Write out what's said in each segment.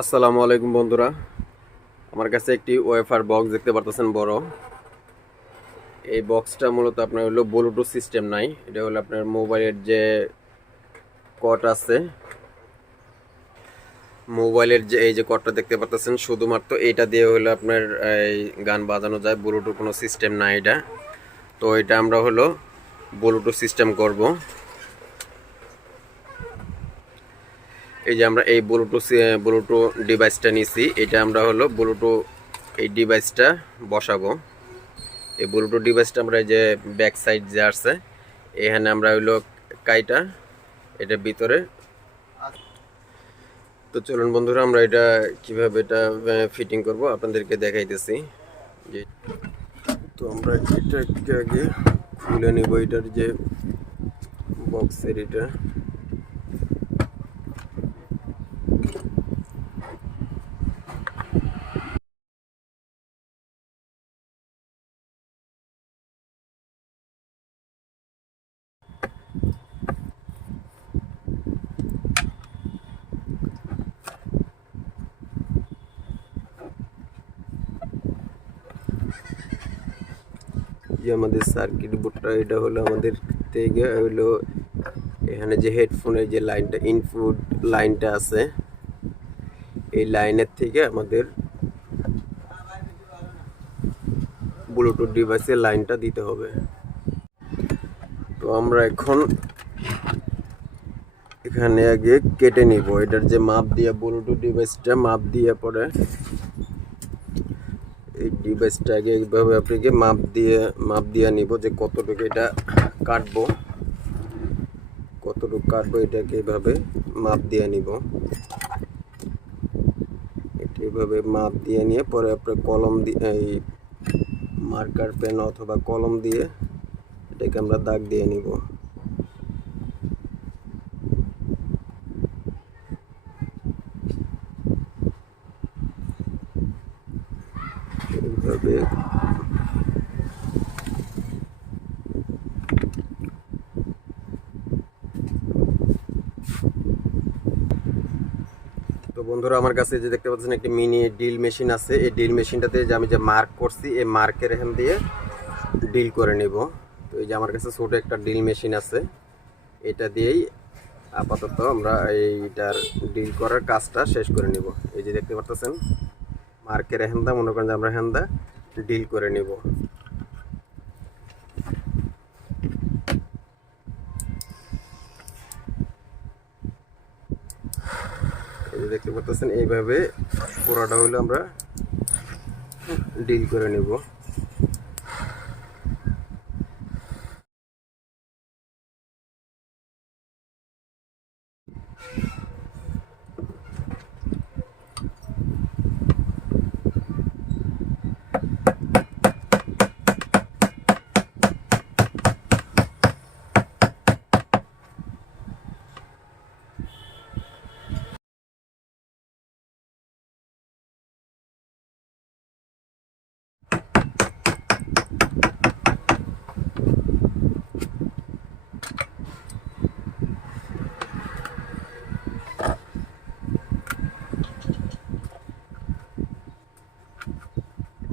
আসসালামু আলাইকুম বন্ধুরা, আমার কাছে একটি ওয়েফার বক্স দেখতে পারতেছেন বড়। এই বক্সটা মূলত আপনার হলো ব্লুটুথ সিস্টেম নাই। এটা হলো আপনার মোবাইলের যে কট আছে, মোবাইলের যে এই যে কটটা দেখতে পারতেছেন, শুধুমাত্র এটা দিয়ে হলো আপনার এই গান বাজানো যায়। ব্লুটুথ কোনো সিস্টেম নাই এটা। তো এটা আমরা হলো ব্লুটুথ সিস্টেম করব। এই যে আমরা এই ব্লুটুথ ডিভাইসটা নিছি, এটা আমরা হলো ব্লুটুথ এই ডিভাইসটা বসাবো। এই ব্লুটুথ ডিভাইসটা আমরা এই যে ব্যাক সাইড যে আছে, এখানে আমরা হইলো কাইটা এটার ভিতরে। তো চলুন বন্ধুরা, আমরা এটা কিভাবে এটা ফিটিং করব আপনাদেরকে দেখাইতেছি। যে তো আমরা এটাকে আগে খুলে নেব, এটার যে বক্সের এটা। যে আমাদের সার্কিট বোর্ডটা, এটা হলো আমাদের থেকে হলো এখানে যে হেডফোনের যে লাইনটা, ইনপুট লাইনটা আছে, এই লাইনের থেকে আমাদের ব্লুটুথ ডিভাইসের লাইনটা দিতে হবে। তো আমরা এখন এখানে আগে কেটে নিব এটার যে মাপ দিয়ে, ব্লুটুথ ডিভাইসটা মাপ দিয়ে পরে এই ডিভাইসটা আগে এইভাবে আপনাকে মাপ দিয়ে নিব যে কতটুকু এটা কাটবো, এটাকে এইভাবে মাপ দিয়ে নিব। এটা এইভাবে মাপ দিয়ে নিয়ে পরে আপনার কলম দিয়ে, এই মার্কার পেন অথবা কলম দিয়ে এটাকে আমরা দাগ দিয়ে নিব। এইভাবে তো বন্ধুরা, আমার কাছে যে দেখতে পাচ্ছেন একটি মিনি ড্রিল মেশিন আছে। এই ড্রিল মেশিনটাতে যে আমি যে মার্ক করছি, এই মার্কের এখান দিয়ে ড্রিল করে নিব। তো এই যে আমার কাছে ছোট একটা ড্রিল মেশিন আছে, এটা দিয়েই আপাতত আমরা এইটার ড্রিল করার কাজটা শেষ করে নিব। এই যে দেখতে পাচ্ছেন মার্কের হ্যান্দা, মনে করেন যে আমরা হ্যান্দা ড্রিল করে নিব। এই যে দেখতে পাচ্ছেন এইভাবে পুরোটা হইলো আমরা ড্রিল করে নিব।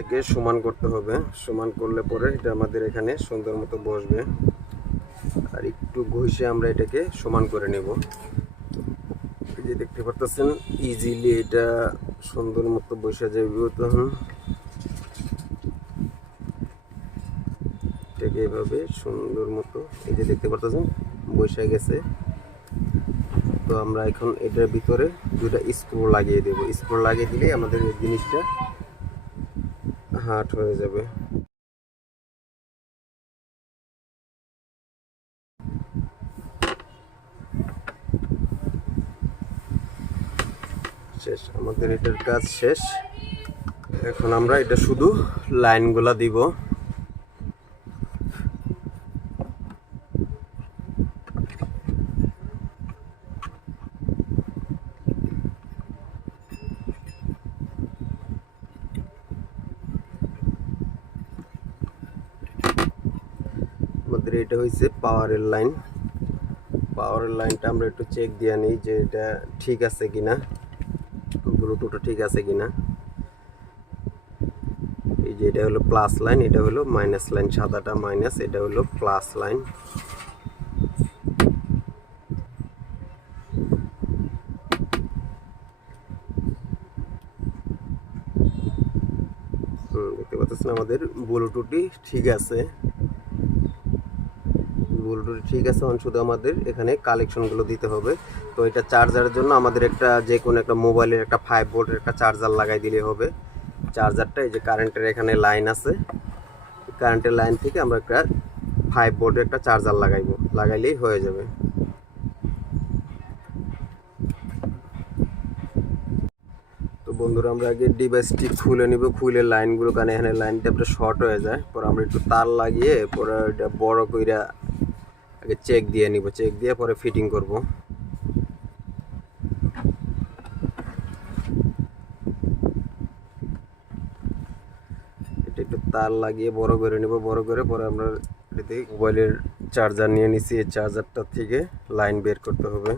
এটাকে সমান করতে হবে, সমান করলে পরে এটা আমাদের এখানে সুন্দর মতো বসবে। আর একটু ঘষে আমরা এটাকে সমান করে নেব। এই যে দেখতে পাচ্ছেন ইজিলি এটা সুন্দর মতো বসে যাবে। তখন এটাকে এভাবে সুন্দর মতো, এই যে দেখতে পাচ্ছেন বসে গেছে। তো আমরা এখন এটার ভিতরে দুটা স্ক্রু লাগিয়ে দেব। স্ক্রু লাগিয়ে দিলে আমাদের এই জিনিসটা হার্ড হয়ে যাবে। শেষ, আমাদের এটার কাজ শেষ। এখন আমরা এটা শুধু লাইনগুলা দিব। আমাদের এটা হয়েছে পাওয়ারের লাইন। পাওয়ারের লাইনটা আমরা একটু চেক দিয়ে নিই যে এটা ঠিক আছে কিনা। ব্লুটুথটা ঠিক আছে কিনা। এই যে এটা হলো প্লাস লাইন, এটা হলো মাইনাস লাইন, সাদাটা মাইনাস, এটা হলো প্লাস লাইন। দেখতে পাচ্ছেন আমাদের ব্লুটুথটি ঠিক আছে, ব্লুটুথ ঠিক আছে। শুধু আমাদের এখানে কালেকশনগুলো দিতে হবে। তো এটা চার্জারের জন্য আমাদের একটা যে কোনো একটা মোবাইলের একটা 5 ভোল্টের একটা চার্জার লাগাই দিলে হবে। চার্জারটা এই যে কারেন্টের এখানে লাইন আছে, কারেন্টের লাইন থেকে আমরা একটা 5 ভোল্টের একটা চার্জার লাগাইবো, লাগাইলেই হয়ে যাবে। তো বন্ধুরা আমরা আগে ডিভাইসটি খুলে নিব, খুলে লাইনগুলো, কারণ এখানে লাইনটা পুরো শর্ট হয়ে যায়। পরে আমরা একটু তার লাগিয়ে পরে এটা বড় কইরা আগে চেক দিয়ে নিব, চেক দিয়ে পরে ফিটিং করব। এটা একটু তার লাগিয়ে বড় করে নিব, বড় করে পরে আমরা এটাতে মোবাইলের চার্জার নিয়ে নিছি, এই চার্জারটা থেকে লাইন বের করতে হবে।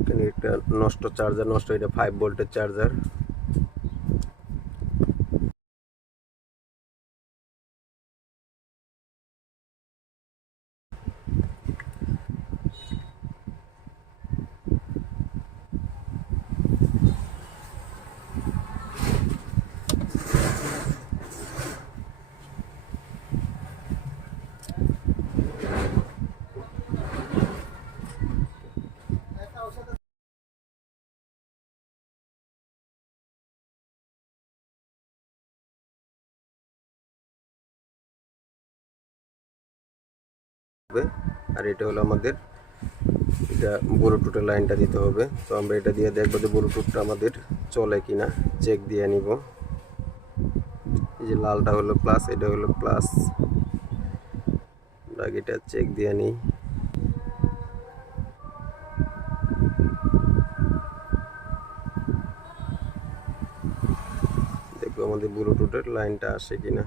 এখানে একটা নষ্ট চার্জার, নষ্ট, এটা 5 ভোল্টের চার্জার। আর এটা হলো আমাদের, এটা ব্লুটুথের লাইনটা দিতে হবে। তো আমরা এটা দিয়ে দেখবো যে ব্লুটুথটা আমাদের চলে কিনা, চেক দিয়ে নিব। এই যে লালটা হলো প্লাস, এটা হলো প্লাস, আমরা এটা চেক দিয়ে নিই। দেখবো আমাদের ব্লুটুথের লাইনটা আসে কিনা।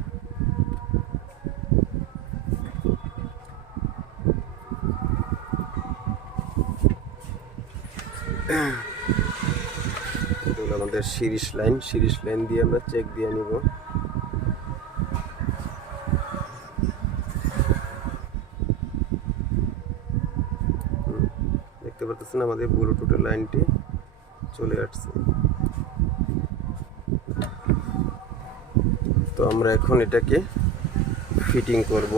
এটা হলো আমাদের সিরিজ লাইন, সিরিজ লাইন দিয়ে আমরা চেক দিয়ে নিব। দেখতে পাচ্ছেন আমাদের ব্লুটুথের লাইনটি চলে আসছে। তো আমরা এখন এটাকে ফিটিং করব।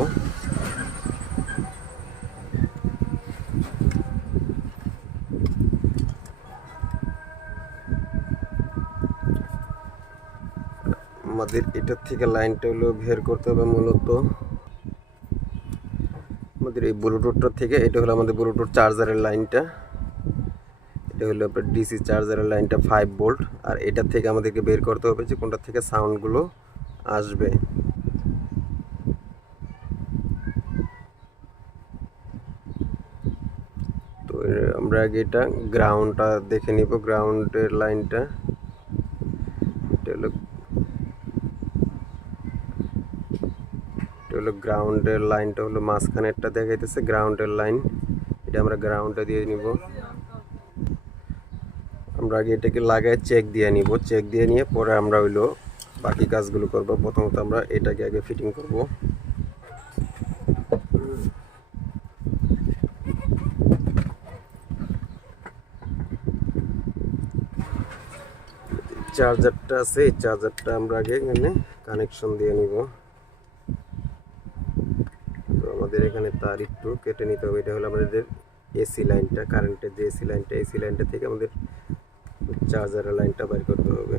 আমাদের এটার থেকে লাইনটা হলো বের করতে হবে। মূলত আমাদের এই ব্লুটুথটার থেকে, এটা হলো আমাদের ব্লুটুথ চার্জারের লাইনটা, এটা হলো আপনার ডিসি চার্জারের লাইনটা 5 ভোল্ট। আর এটার থেকে আমাদেরকে বের করতে হবে যে কোনটা থেকে সাউন্ডগুলো আসবে। তো আমরা আগে এটা গ্রাউন্ডটা দেখে নিব, গ্রাউন্ডের লাইনটা। এটা হলো গ্রাউন্ডের লাইনটা হলো মাঝখানেরটা দেখাইতেছে গ্রাউন্ডের লাইন, এটা আমরা গ্রাউন্ডটা দিয়ে নিব। আমরা আগে এটাকে লাগাই চেক দিয়ে নিব, চেক দিয়ে নিয়ে পরে আমরা হইলো বাকি কাজগুলো করব। প্রথমত আমরা এটাকে আগে ফিটিং করব। চার্জারটা আছে, এই চার্জারটা আমরা আগে এখানে কানেকশন দিয়ে নিব। তো আমাদের এখানে তার একটু কেটে নিতে হবে। এটা হলো আমাদের এসি লাইনটা, কারেন্টের যে এসি লাইনটা, এসি লাইনটা থেকে আমাদের চার্জারের লাইনটা বের করতে হবে।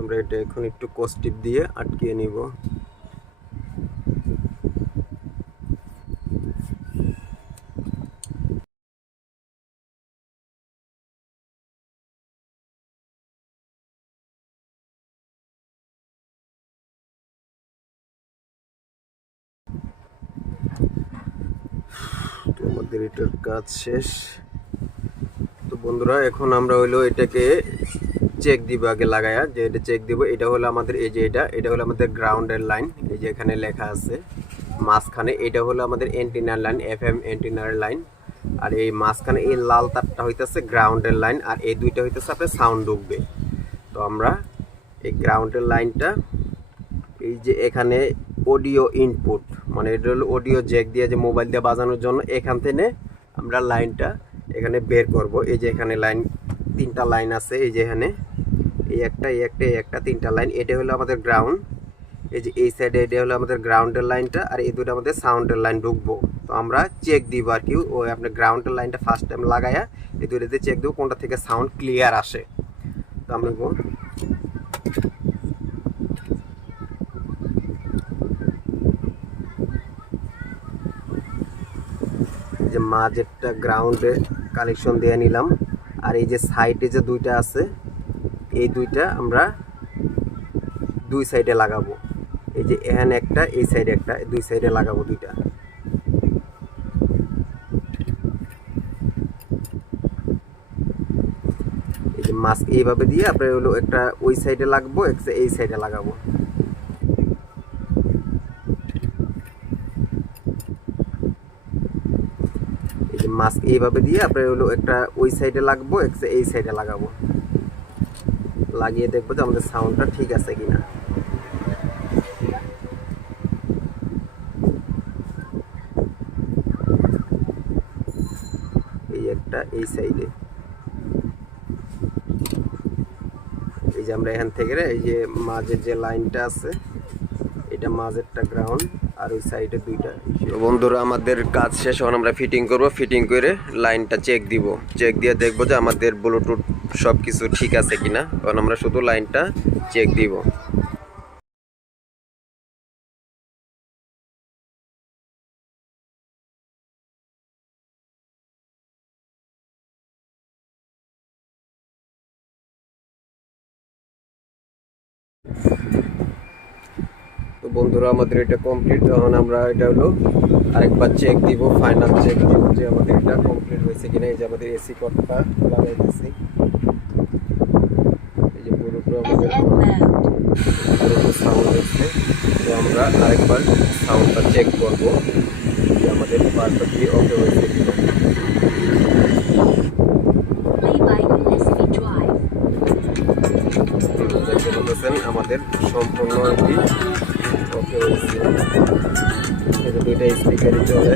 আমরা এটা এখন একটু কস্টিপ দিয়ে আটকিয়ে নিব। আমাদের এটার কাজ শেষ। তো বন্ধুরা এখন আমরা হইলো এটাকে চেক দিব, আগে লাগায়া যে এটা চেক দিব। এটা হলো আমাদের এই যে এটা হলো আমাদের গ্রাউন্ডের লাইন, এই যে এখানে লেখা আছে মাঝখানে। এটা হলো আমাদের এন্টিনার লাইন, এফএম এন্টিনার লাইন। আর এই মাঝখানে এই লাল তারটা হইতেছে গ্রাউন্ডের লাইন, আর এই দুইটা হইতেছে আপনার সাউন্ড ঢুকবে। তো আমরা এই গ্রাউন্ডের লাইনটা এই যে এখানে অডিও ইনপুট, মানে এটা হলো অডিও জ্যাক দিয়ে যে মোবাইল দিয়ে বাজানোর জন্য, এখান থেকে আমরা লাইনটা এখানে বের করব। এই যে এখানে লাইন তিনটা লাইন আছে, এই যে এখানে এই একটা এই একটা এই একটা তিনটা লাইন। এটা হলো আমাদের গ্রাউন্ড, এই যে এই সাইডে এটা হলো আমাদের গ্রাউন্ডের লাইনটা, আর এই দুটো আমাদের সাউন্ডের লাইন ঢুকবো। তো আমরা চেক দিব আর কি, ওই আপনার গ্রাউন্ডের লাইনটা ফার্স্ট টাইম লাগায়া এই দুটোতে চেক দেবো কোনটা থেকে সাউন্ড ক্লিয়ার আসে। তো আমি যে মাঝেরটা গ্রাউন্ডে কালেকশন দিয়ে নিলাম, আর এই যে সাইডে যে দুইটা আছে এই দুইটা আমরা দুই সাইডে লাগাবো। এই যে এখানে একটা এই সাইডে একটা, দুই সাইডে লাগাবো দুইটা। এই যে মাস্ক এইভাবে দিয়ে আপনার হলো একটা ওই সাইডে লাগবো, একটা এই সাইডে লাগাবো। মাস্ক এইভাবে দিয়ে আপনার হলো একটা ওই সাইডে লাগবো, একটা এই সাইডে লাগাবো। লাগিয়ে দেখবো যে আমাদের সাউন্ডটা ঠিক আছে কিনা। এই একটা এই সাইডে, এই যে আমরা এখান থেকে এই যে মাঝের যে লাইনটা আছে এটা মাঝেরটা গ্রাউন্ড, আর ওই সাইডে দুইটা। তো বন্ধুরা আমাদের কাজ শেষ, এখন আমরা ফিটিং করব। ফিটিং করে লাইনটা চেক দিব, চেক দিয়ে দেখবো যে আমাদের ব্লুটুথ সব কিছু ঠিক আছে কিনা। তখন আমরা শুধু লাইনটা চেক দিব। তো বন্ধুরা আমাদের এটা কমপ্লিট। এখন আমরা এটা হলো আরেকবার চেক দিব, ফাইনাল চেক দিব যে আমাদের এটা কমপ্লিট হয়েছে কিনা। এই যে আমাদের এসি কর্ডটা লাগাই দিয়েছি, এই যে পুরোপুরি আমাদের সাউন্ড হচ্ছে। তো আমরা আরেকবার সাউন্ডটা চেক করব যে আমাদের পারফেক্টলি ওকে হয়েছে কিনা। দেখতে বলতেছেন আমাদের সম্পূর্ণ এটি ওকে হয়েছে। এই যে দুইটা স্পিকারই চলে।